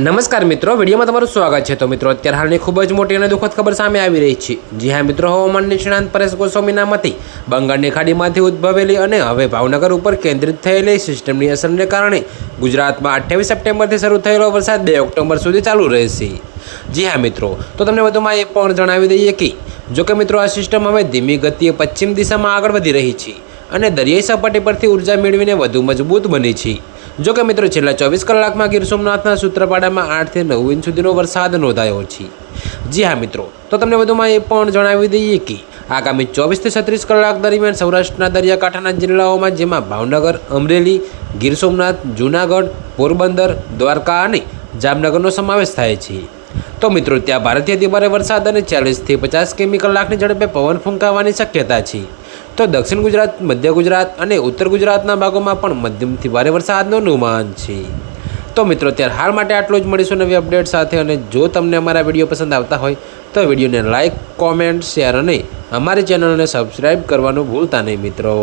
નમસ્કાર મિત્રો, વિડીયોમાં તમારું સ્વાગત છે। તો મિત્રો, અત્યારે હાલની ખૂબ જ મોટી અને દુઃખદ ખબર સામે આવી રહી છે। જી હા મિત્રો, હવામાન નિષ્ણાંત પરેશ ગોસ્વામીના મતે બંગાળની ખાડીમાંથી ઉદ્ભવેલી અને હવે ભાવનગર ઉપર કેન્દ્રિત થયેલી સિસ્ટમની અસરને કારણે ગુજરાતમાં 28 સપ્ટેમ્બરથી શરૂ થયેલો વરસાદ 2 ઓક્ટોબર સુધી ચાલુ રહેશે। જી હા મિત્રો, તો તમને વધુમાં એ પણ જણાવી દઈએ કે જોકે મિત્રો, આ સિસ્ટમ હવે ધીમી ગતિએ પશ્ચિમ દિશામાં આગળ વધી રહી છે અને દરિયાઈ સપાટી પરથી ઉર્જા મેળવીને વધુ મજબૂત બની છે। જો કે મિત્રો, છેલ્લા 24 કલાકમાં ગીર સોમનાથના સૂત્રાપાડામાં 8 થી 9 ઇંચ સુધીનો વરસાદ નોંધાયો છે। જી હા મિત્રો, તો તમને વધુમાં એ પણ જણાવી દઈએ કે આગામી 24 થી 36 કલાક દરમિયાન સૌરાષ્ટ્રના દરિયાકાંઠાના જિલ્લાઓમાં જેમાં ભાવનગર, અમરેલી, ગીર સોમનાથ, જૂનાગઢ, પોરબંદર, દ્વારકા અને જામનગરનો સમાવેશ થાય છે। તો મિત્રો, ત્યાં ભારેથી અતિભારે વરસાદ અને 40 થી 50 કિમી કલાકની ઝડપે પવન ફૂંકાવાની શક્યતા છે। તો દક્ષિણ ગુજરાત, મધ્ય ગુજરાત અને ઉત્તર ગુજરાતના ભાગોમાં પણ મધ્યમથી ભારે વરસાદનું અનુમાન છે। તો મિત્રો, ત્યારે હાલ માટે આટલું જ। મળીશું નવી અપડેટ સાથે। અને જો તમને અમારા વિડીયો પસંદ આવતા હોય તો વિડીયોને લાઇક, કોમેન્ટ, શેર અને અમારી ચેનલને સબસ્ક્રાઈબ કરવાનું ભૂલતા નહીં મિત્રો।